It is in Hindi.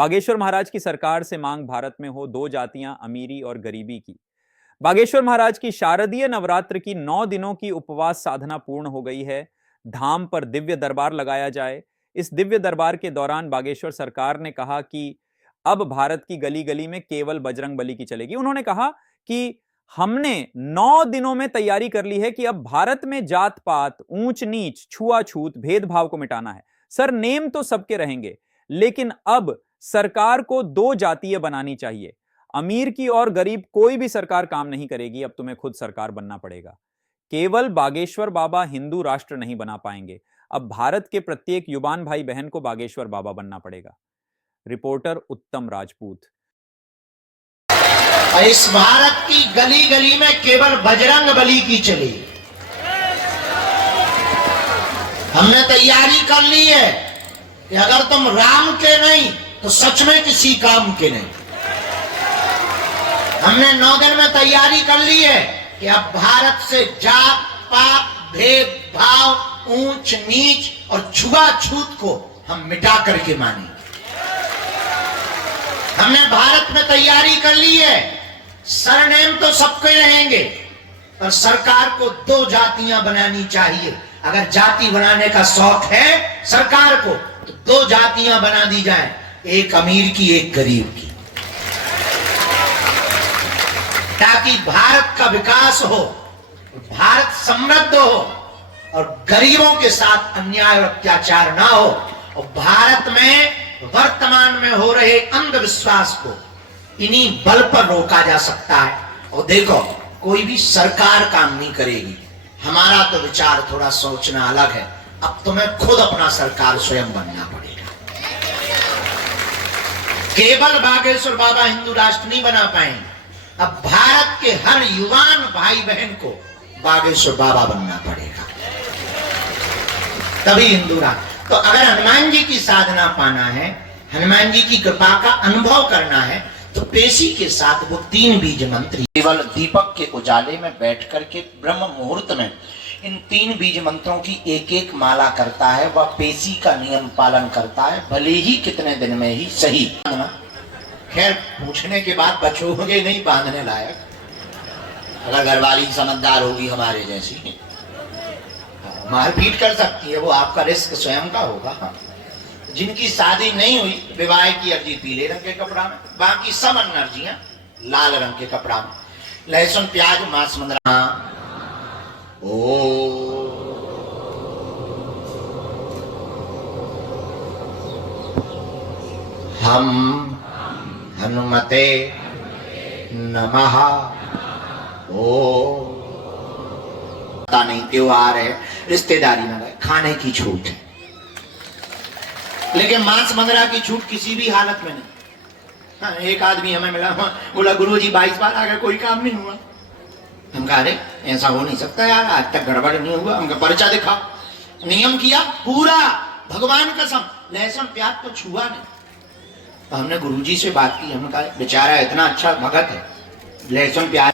बागेश्वर महाराज की सरकार से मांग भारत में हो दो जातियां, अमीरी और गरीबी की। बागेश्वर महाराज की शारदीय नवरात्र की 9 दिनों की उपवास साधना पूर्ण हो गई है। धाम पर दिव्य दरबार लगाया जाए। इस दिव्य दरबार के दौरान बागेश्वर सरकार ने कहा कि अब भारत की गली गली में केवल बजरंगबली की चलेगी। उन्होंने कहा कि हमने 9 दिनों में तैयारी कर ली है कि अब भारत में जात पात, ऊंच नीच, छुआछूत, भेदभाव को मिटाना है। सर, नेम तो सबके रहेंगे, लेकिन अब सरकार को दो जातीय बनानी चाहिए। अमीर की और गरीब कोई भी सरकार काम नहीं करेगी। अब तुम्हें खुद सरकार बनना पड़ेगा। केवल बागेश्वर बाबा हिंदू राष्ट्र नहीं बना पाएंगे। अब भारत के प्रत्येक युवान भाई बहन को बागेश्वर बाबा बनना पड़ेगा। रिपोर्टर उत्तम राजपूत। इस भारत की गली गली में केवल बजरंगबली की चली। हमने तैयारी कर ली है कि अगर तुम राम के नहीं तो सच में किसी काम के नहीं। हमने 9 दिन में तैयारी कर ली है कि अब भारत से जात पात, भेदभाव, ऊंच नीच और छुआछूत को हम मिटा करके मानेंगे। हमने भारत में तैयारी कर ली है, सरनेम तो सबके रहेंगे, पर सरकार को दो जातियां बनानी चाहिए। अगर जाति बनाने का शौक है सरकार को तो दो जातियां बना दी जाए, एक अमीर की, एक गरीब की, ताकि भारत का विकास हो, भारत समृद्ध हो और गरीबों के साथ अन्याय और अत्याचार ना हो। और भारत में वर्तमान में हो रहे अंधविश्वास को इन्हीं बल पर रोका जा सकता है। और देखो, कोई भी सरकार काम नहीं करेगी। हमारा तो विचार थोड़ा सोचना अलग है। अब तुम्हें खुद अपना सरकार स्वयं बनना पड़ेगा। केवल बागेश्वर बाबा हिंदू राष्ट्र नहीं बना पाएंगे। अब भारत के हर युवान भाई बहन को बागेश्वर बाबा बनना पड़ेगा, तभी हिंदू राष्ट्र। तो अगर हनुमान जी की साधना पाना है, हनुमान जी की कृपा का अनुभव करना है, तो पेशी के साथ वो 3 बीज मंत्र केवल दीपक के उजाले में बैठ करके ब्रह्म मुहूर्त में इन 3 बीज मंत्रों की एक एक माला करता है। वह पेशी का नियम पालन करता है, भले ही कितने दिन में ही सही। खैर, पूछने के बाद बचोगे नहीं बांधने लायक, अगर घरवाली समझदार होगी हमारे जैसी, मारपीट कर सकती है, वो आपका रिस्क स्वयं का होगा। जिनकी शादी नहीं हुई, विवाह की अर्जी पीले रंग के कपड़ा में, बाकी सब अर्जियां लाल रंग के कपड़ा में। लहसुन, प्याज, मांस, मंदरा। ओ हम हनुमते नमः। ओ पता नहीं, त्योहार है, रिश्तेदारी में गए, खाने की छूट है, लेकिन मांस मंगरा की छूट किसी भी हालत में नहीं। हाँ, एक आदमी हमें मिला, बोला गुरुजी 22 बार आ गए, कोई काम नहीं हुआ। हम कहा अरे ऐसा हो नहीं सकता यार, आज तक गड़बड़ नहीं हुआ। हमका पर्चा दिखा, नियम किया पूरा, भगवान कसम लहसुन प्याज तो छुआ नहीं। तो हमने गुरुजी से बात की, हमने कहा बेचारा इतना अच्छा भगत है, लहसुन प्याज